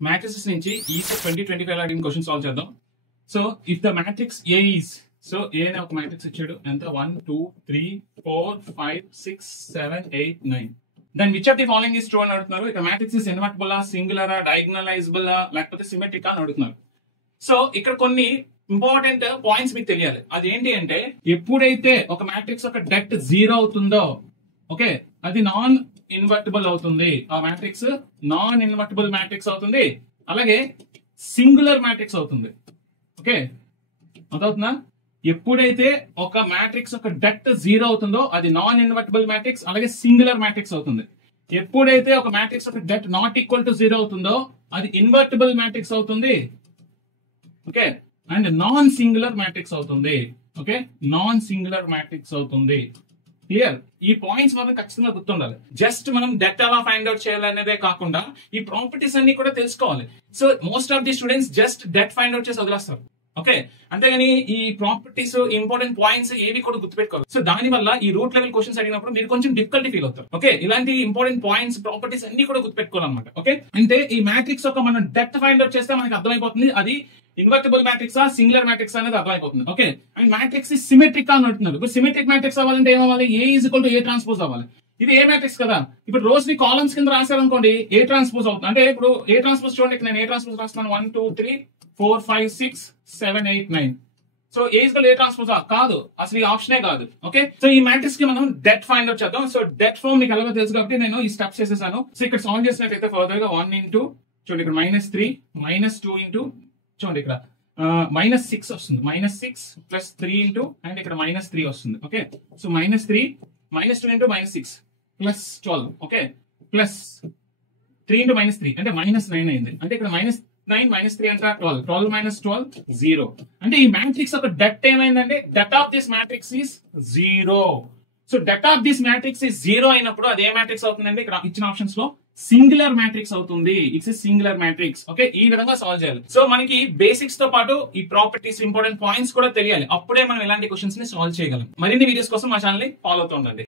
Matrices నుంచి each 2025 అడిగిన question solve చేద్దాం. So if the matrix A is, so A అనే ఒక మ్యాట్రిక్స్ ఇచ్చాడు, ఎంత 1 2 3 4 5 6 7 8 9. Then which of the following is true అని అడుగుతున్నారు. ఇక matrix is invertible, singular, diagonalizable, లేకపోతే సిమెట్రిక్ అని అడుగుతున్నారు. సో ఇక్కడ కొన్ని ఇంపార్టెంట్ పాయింట్స్ మీకు తెలియాలి. అది ఏంటి అంటే, ఎప్పుడైతే ఒక మ్యాట్రిక్స్ ఒక డెట్ 0 అవుతుందో, ఓకే, అది నాన్ ఇన్వర్టిబుల్ అవుతుంది. ఆ మ్యాట్రిక్స్ నాన్ ఇన్వర్టిబుల్ మ్యాట్రిక్స్ అవుతుంది, అలాగే సింగులర్ మ్యాట్రిక్స్ అవుతుంది. ఓకే, అర్థవుతుందా? ఎప్పుడైతే ఒక మ్యాట్రిక్స్ ఒక డెట్ 0 అవుతుందో అది నాన్ ఇన్వర్టిబుల్ మ్యాట్రిక్స్, అలాగే సింగులర్ మ్యాట్రిక్స్ అవుతుంది. ఎప్పుడైతే ఒక మ్యాట్రిక్స్ ఒక డెట్ నాట్ ఈక్వల్ టు 0 అవుతుందో అది ఇన్వర్టిబుల్ మ్యాట్రిక్స్ అవుతుంది. Okay, and non singular matrix అవుతుంది. ఓకే, నాన్ సింగులర్ మ్యాట్రిక్స్ అవుతుంది. క్లియర్? ఈ పాయింట్స్ మాత్రం ఖచ్చితంగా గుర్తుండాలి. జస్ట్ మనం డెట్ ఎలా ఫైండ్ అవుట్ చేయాలనేదే కాకుండా ఈ ప్రాపర్టీస్ అన్ని కూడా తెలుసుకోవాలి. So most of the students just debt find out చేసి వదిలేస్తారు. ఓకే, అంతేగాని ఈ ప్రాపర్టీస్, ఇంపార్టెంట్ పాయింట్స్ ఏవి కూడా గుర్తుపెట్టుకోవాలి. సో దాని వల్ల ఈ రూట్ లెవెల్ క్వశ్చన్స్ అడిగినప్పుడు మీరు కొంచెం డిఫికల్టీ ఫీల్ అవుతారు. ఓకే, ఇలాంటి ఇంపార్టెంట్ పాయింట్స్, ప్రాపర్టీస్ అన్ని కూడా గుర్తుపెట్టుకోవాలన్నమాట. ఓకే, అంటే ఈ మ్యాట్రిక్స్ ఒక మనం డెట్ ఫైండ్ అవుట్ చేస్తే మనకి అర్థమైపోతుంది అది ఇన్వర్టిబుల్ మ్యాట్రిక్స్ సింగులర్ మ్యాట్రిక్స్ అనేది అర్థమైపోతుంది. ఓకే, అండ్ మ్యాట్రిక్స్ సిమెట్రిక్ అని అంటున్నారు. ఇప్పుడు సిమెట్రిక్ మ్యాట్రిక్స్ అవ్వాలంటే ఏమవ్వాలి? A is equal to A transpose అవ్వాలి. ఇది ఏ మ్యాట్రిక్స్ కదా. ఇప్పుడు రోస్ ని కాలమ్స్ కింద రాశారనుకోండి, ఏ ట్రాన్స్పోజ్ అవుతుంది. అంటే ఇప్పుడు ఏ ట్రాన్స్పోజ్ చూడండి, నేను ఏ ట్రాన్స్పోజ్ రాస్తున్నాను, 1 2 3 4 5 6 7 8 9. So A equal A transpose కాదు, అసలు ఈ ఆప్షనే కాదు. ఓకే, సో ఈ మ్యాట్రిక్స్ కి మనం డెట్ ఫైండ్ అవుట్ చేద్దాం. సో డెట్ ఫార్మ్ మీకు ఎలాగో తెలుసు కాబట్టి నేను ఈ స్టెప్స్ చేసేసాను. సో ఇక్కడ సాల్వ్ చేసినట్లయితే ఫర్దర్ గా 1 ఇంటూ చూడండి, ఇక్కడ -3 -2 ఇంటూ చూడండి ఇక్కడ -6 వస్తుంది. -6 ప్లస్ 3 ఇంటూ అండ్ ఇక్కడ -3 వస్తుంది. Okay, so -3 -2 into -6 plus 12. Okay, plus 3 into -3 అంటే -9 అయింది. అంటే ఇక్కడ -9 -3 అంటే 12. 12 - 12 0. అంటే ఈ మ్యాట్రిక్స్ ఒక డెట్ ఏమైందంటే det of this matrix is 0. So det of this matrix is 0 అయినప్పుడు అది ఏ మ్యాట్రిక్స్ అవుతుందంటే ఇక్కడ ఇచ్చిన ఆప్షన్స్ లో సింగులర్ మ్యాట్రిక్స్ అవుతుంది. It's a singular matrix. Okay, ఈ విధంగా సాల్వ్ చేయాలి. సో మనకి బేసిక్స్ తో పాటు ఈ ప్రాపర్టీస్, ఇంపార్టెంట్ పాయింట్స్ కూడా తెలియాలి. అప్పుడే మనం ఇలాంటి క్వశ్చన్స్ ని సాల్వ్ చేయగలం. మరిన్ని వీడియోస్ కోసం మా ఛానల్ ని ఫాలో అవుతూ ఉండండి.